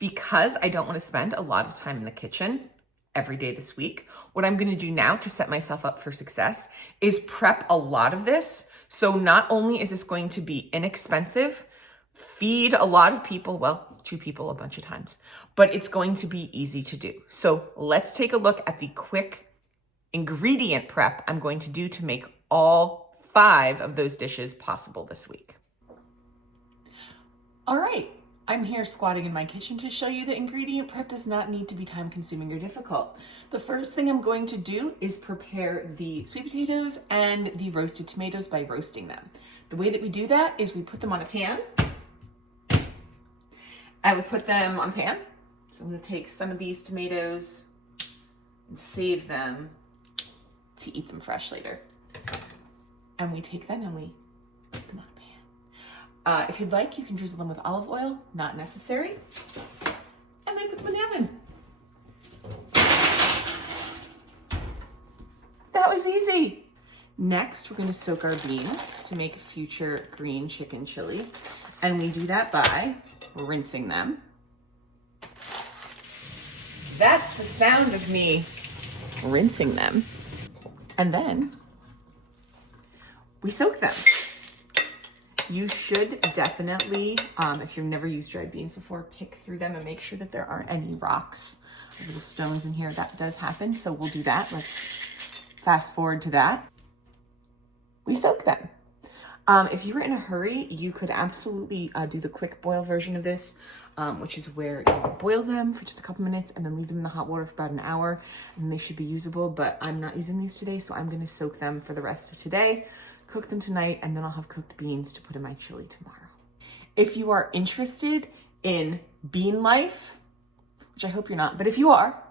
Because I don't want to spend a lot of time in the kitchen every day this week, what I'm going to do now to set myself up for success is prep a lot of this. So not only is this going to be inexpensive, feed a lot of people, well, 2 people a bunch of times, but it's going to be easy to do. So let's take a look at the quick ingredient prep I'm going to do to make all 5 of those dishes possible this week. All right, I'm here squatting in my kitchen to show you that ingredient prep does not need to be time consuming or difficult. The first thing I'm going to do is prepare the sweet potatoes and the roasted tomatoes by roasting them. The way that we do that is we put them on a pan. I would put them on a pan. So I'm gonna take some of these tomatoes and save them to eat them fresh later. And we take them and we put them on a pan. If you'd like, you can drizzle them with olive oil, not necessary. And then put them in the oven. That was easy. Next, we're gonna soak our beans to make future green chicken chili. And we do that by rinsing them. That's the sound of me rinsing them. And then we soak them. You should definitely, if you've never used dried beans before, pick through them and make sure that there aren't any rocks or little stones in here. That does happen, so we'll do that. Let's fast forward to that. We soak them. If you were in a hurry, you could absolutely do the quick boil version of this, which is where you boil them for just a couple minutes and then leave them in the hot water for about an hour, and they should be usable, but I'm not using these today, so I'm gonna soak them for the rest of today, cook them tonight, and then I'll have cooked beans to put in my chili tomorrow. If you are interested in bean life, which I hope you're not, but if you are,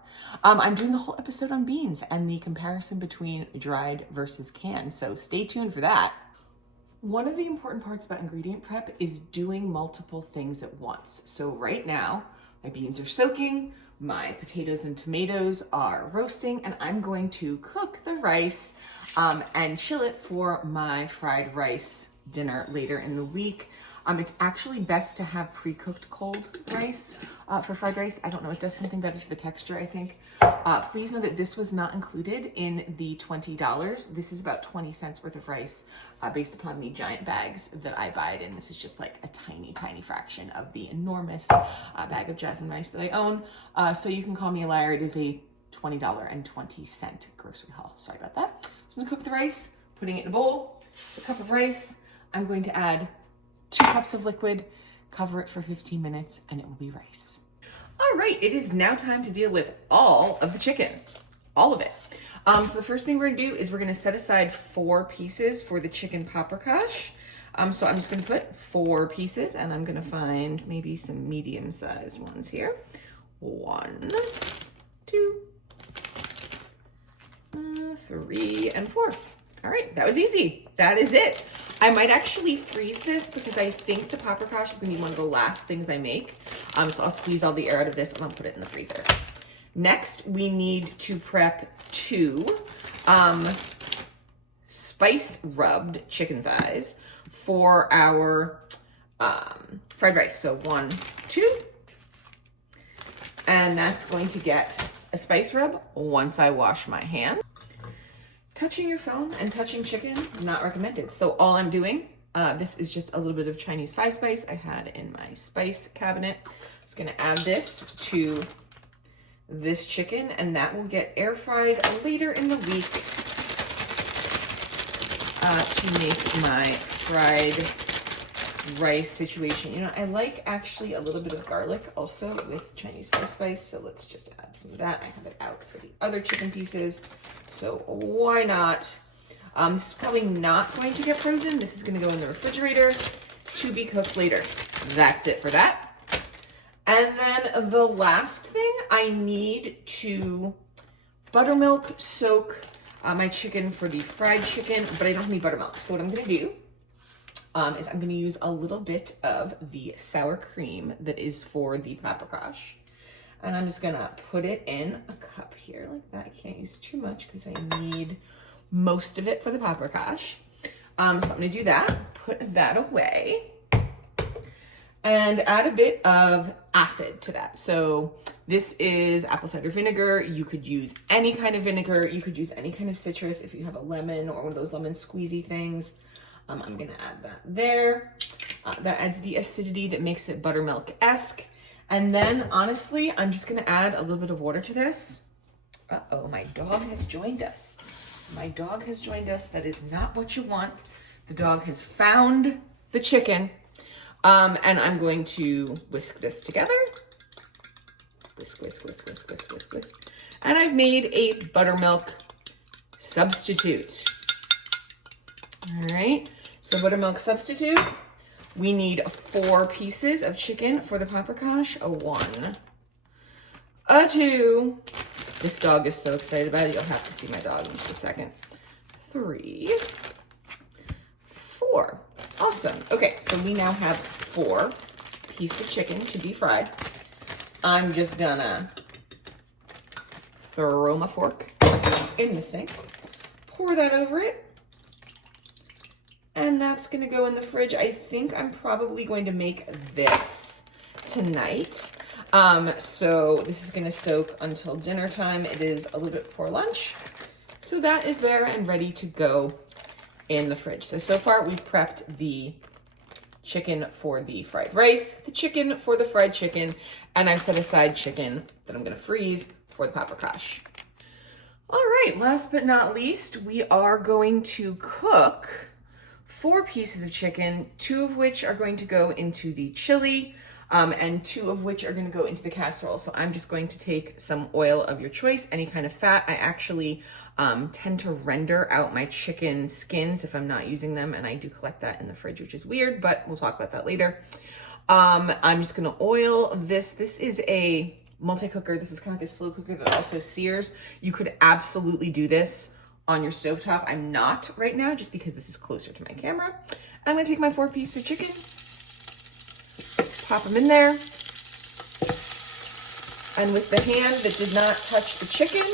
I'm doing a whole episode on beans and the comparison between dried versus canned, so stay tuned for that. One of the important parts about ingredient prep is doing multiple things at once. So right now, my beans are soaking, my potatoes and tomatoes are roasting, and I'm going to cook the rice and chill it for my fried rice dinner later in the week. It's actually best to have pre-cooked cold rice for fried rice. I don't know, it does something better to the texture, I think. Please know that this was not included in the $20. This is about 20 cents worth of rice based upon the giant bags that I buy it in. This is just like a tiny, tiny fraction of the enormous bag of jasmine rice that I own. So you can call me a liar. It is a $20.20 grocery haul. Sorry about that. So I'm gonna cook the rice, putting it in a bowl, a cup of rice. I'm going to add 2 cups of liquid, cover it for 15 minutes, and it will be rice. All right, it is now time to deal with all of the chicken, all of it. So the first thing we're gonna do is we're gonna set aside 4 pieces for the chicken paprikash. So I'm just gonna put 4 pieces, and I'm gonna find maybe some medium-sized ones here. 1, 2, 3, and 4. All right, that was easy. That is it. I might actually freeze this because I think the paprikash is gonna be one of the last things I make. So I'll squeeze all the air out of this and I'll put it in the freezer. Next, we need to prep 2 spice rubbed chicken thighs for our fried rice. So 1, 2, and that's going to get a spice rub once I wash my hands. Touching your phone and touching chicken, not recommended. So all I'm doing, this is just a little bit of Chinese 5 spice I had in my spice cabinet. Just gonna add this to this chicken, and that will get air fried later in the week to make my fried rice situation. You know, I like actually a little bit of garlic also with Chinese 5 spice, so let's just add some of that. I have it out for the other chicken pieces, so why not? This is probably not going to get frozen. This is gonna go in the refrigerator to be cooked later. That's it for that. And then the last thing, I need to buttermilk soak my chicken for the fried chicken, but I don't have any buttermilk. So what I'm gonna do is I'm gonna use a little bit of the sour cream that is for the paprikash. And I'm just gonna put it in a cup here like that. I can't use too much because I need most of it for the paprikash. So I'm gonna do that, put that away. and add a bit of acid to that. So this is apple cider vinegar. You could use any kind of vinegar. You could use any kind of citrus if you have a lemon or one of those lemon squeezy things. I'm gonna add that there. That adds the acidity that makes it buttermilk-esque. And then honestly, I'm just gonna add a little bit of water to this. Uh-oh, my dog has joined us. My dog has joined us. That is not what you want. The dog has found the chicken. And I'm going to whisk this together. Whisk, whisk, whisk, whisk, whisk, whisk, whisk. And I've made a buttermilk substitute. All right, so buttermilk substitute. We need 4 pieces of chicken for the paprikash. A 1, a 2. This dog is so excited about it. You'll have to see my dog in just a second. 3, 4. Awesome. Okay, so we now have 4 pieces of chicken to be fried. I'm just gonna throw my fork in the sink, pour that over it, and that's gonna go in the fridge. I think I'm probably going to make this tonight. So this is gonna soak until dinner time. It is a little bit before lunch. So that is there and ready to go in the fridge. So far we've prepped the chicken for the fried rice, the chicken for the fried chicken, and I've set aside chicken that I'm gonna freeze for the paprikash. All right, last but not least, we are going to cook 4 pieces of chicken, 2 of which are going to go into the chili, and 2 of which are gonna go into the casserole. So I'm just going to take some oil of your choice, any kind of fat. I actually tend to render out my chicken skins if I'm not using them, and I do collect that in the fridge, which is weird, but we'll talk about that later. I'm just gonna oil this. This is a multi-cooker. This is kind of like a slow cooker that also sears. You could absolutely do this on your stovetop. I'm not right now, just because this is closer to my camera. I'm gonna take my 4 pieces of chicken, pop them in there, and with the hand that did not touch the chicken,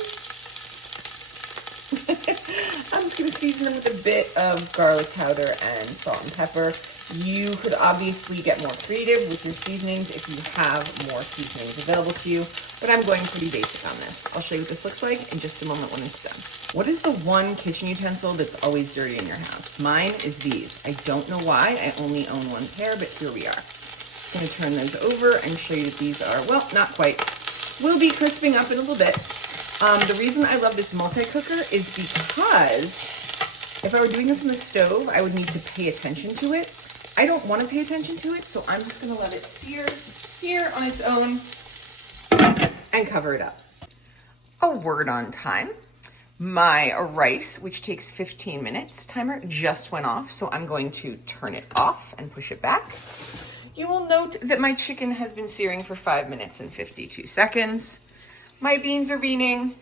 I'm just gonna season them with a bit of garlic powder and salt and pepper. You could obviously get more creative with your seasonings if you have more seasonings available to you, but I'm going pretty basic on this. I'll show you what this looks like in just a moment when it's done. What is the one kitchen utensil that's always dirty in your house? Mine is these. I don't know why. I only own 1 pair, but here we are. I'm gonna turn those over and show you that these are, well, not quite. Will be crisping up in a little bit. The reason I love this multi-cooker is because if I were doing this on the stove, I would need to pay attention to it. I don't want to pay attention to it, so I'm just gonna let it sear here on its own and cover it up. A word on time. My rice, which takes 15 minutes, timer just went off, so I'm going to turn it off and push it back. You will note that my chicken has been searing for 5 minutes and 52 seconds. My beans are beaning.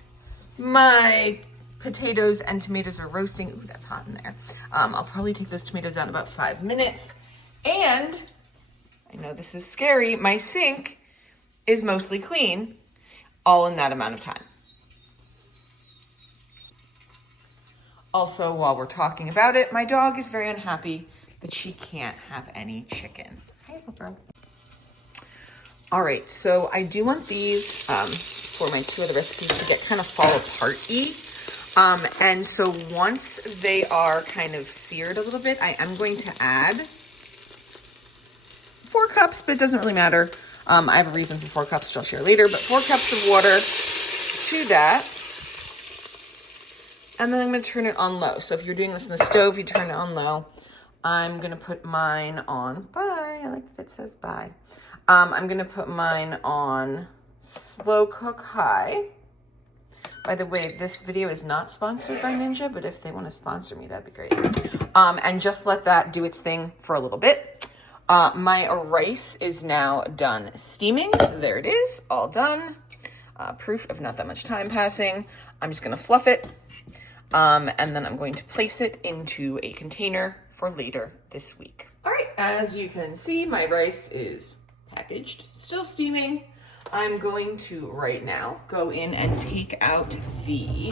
My potatoes and tomatoes are roasting. Ooh, that's hot in there. I'll probably take those tomatoes down about 5 minutes. And I know this is scary. My sink is mostly clean, all in that amount of time. Also, while we're talking about it, my dog is very unhappy that she can't have any chicken. Hi, Oprah. All right, so I do want these for my 2 other recipes to get kind of fall apart-y. And so once they are kind of seared a little bit, I am going to add 4 cups, but it doesn't really matter. I have a reason for 4 cups, which I'll share later, but 4 cups of water to that. And then I'm gonna turn it on low. So if you're doing this in the stove, you turn it on low. I'm gonna put mine on, bye, I like that it says bye. I'm gonna put mine on slow cook high. By the way, this video is not sponsored by Ninja, but if they wanna sponsor me, that'd be great. And just let that do its thing for a little bit. My rice is now done steaming. There it is, all done. Proof of not that much time passing. I'm just gonna fluff it. And then I'm going to place it into a container for later this week. All right, as you can see, my rice is packaged, still steaming. I'm going to right now go in and take out the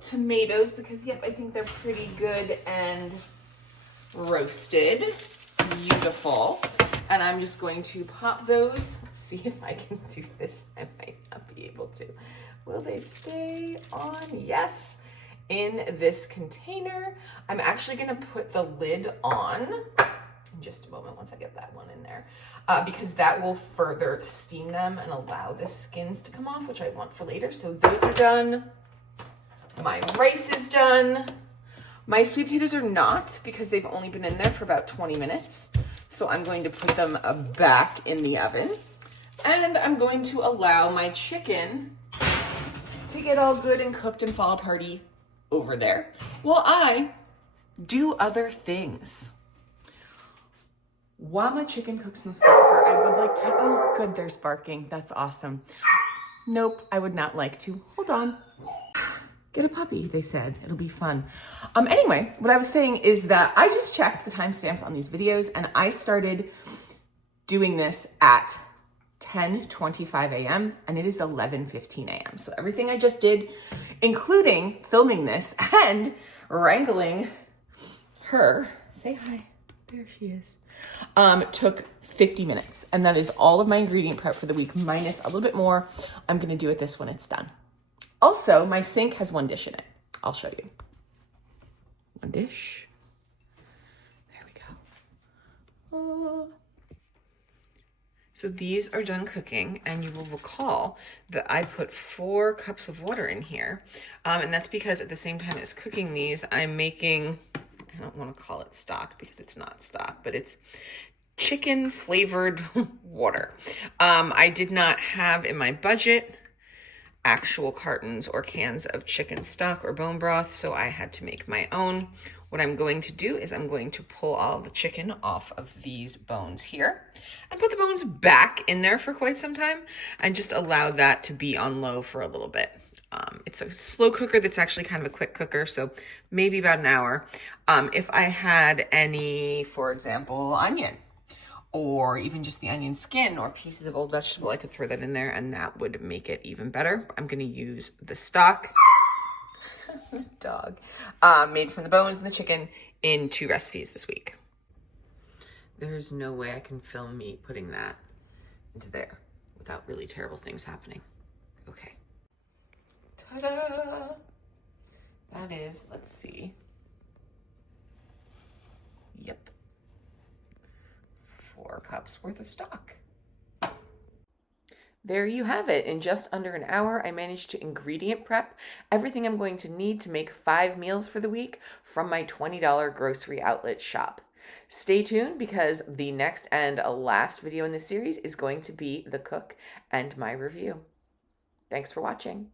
tomatoes because, yep, I think they're pretty good and roasted. Beautiful. And I'm just going to pop those. Let's see if I can do this. I might not be able to. Will they stay on? Yes. In this container. I'm actually gonna put the lid on in just a moment once I get that one in there, because that will further steam them and allow the skins to come off, which I want for later. So those are done. My rice is done. My sweet potatoes are not, because they've only been in there for about 20 minutes. So I'm going to put them back in the oven, and I'm going to allow my chicken to get all good and cooked and fall aparty over there while I do other things. While my chicken cooks in the slow cooker, I would like to, oh good, there's barking. That's awesome. Nope, I would not like to. Hold on. Get a puppy, they said. It'll be fun. Anyway, what I was saying is that I just checked the timestamps on these videos, and I started doing this at 10:25 a.m. and it is 11:15 a.m. So everything I just did, including filming this and wrangling her, say hi, there she is, took 50 minutes. And that is all of my ingredient prep for the week, minus a little bit more I'm gonna do with this when it's done. Also, my sink has one dish in it. I'll show you. One dish. There we go. Oh. So these are done cooking, and you will recall that I put 4 cups of water in here. And that's because at the same time as cooking these, I'm making, I don't want to call it stock because it's not stock, but it's chicken flavored water. I did not have in my budget actual cartons or cans of chicken stock or bone broth, so I had to make my own. What I'm going to do is I'm going to pull all the chicken off of these bones here and put the bones back in there for quite some time and just allow that to be on low for a little bit. It's a slow cooker that's actually kind of a quick cooker, so maybe about an hour. If I had any, for example, onion, or even just the onion skin or pieces of old vegetable, I could throw that in there and that would make it even better. I'm gonna use the stock, dog, made from the bones and the chicken in 2 recipes this week. There's no way I can film me putting that into there without really terrible things happening. Okay. Ta-da! That is, let's see. Yep. 4 cups worth of stock. There you have it. In just under an hour, I managed to ingredient prep everything I'm going to need to make 5 meals for the week from my $20 grocery outlet shop. Stay tuned because the next and last video in this series is going to be the cook and my review. Thanks for watching.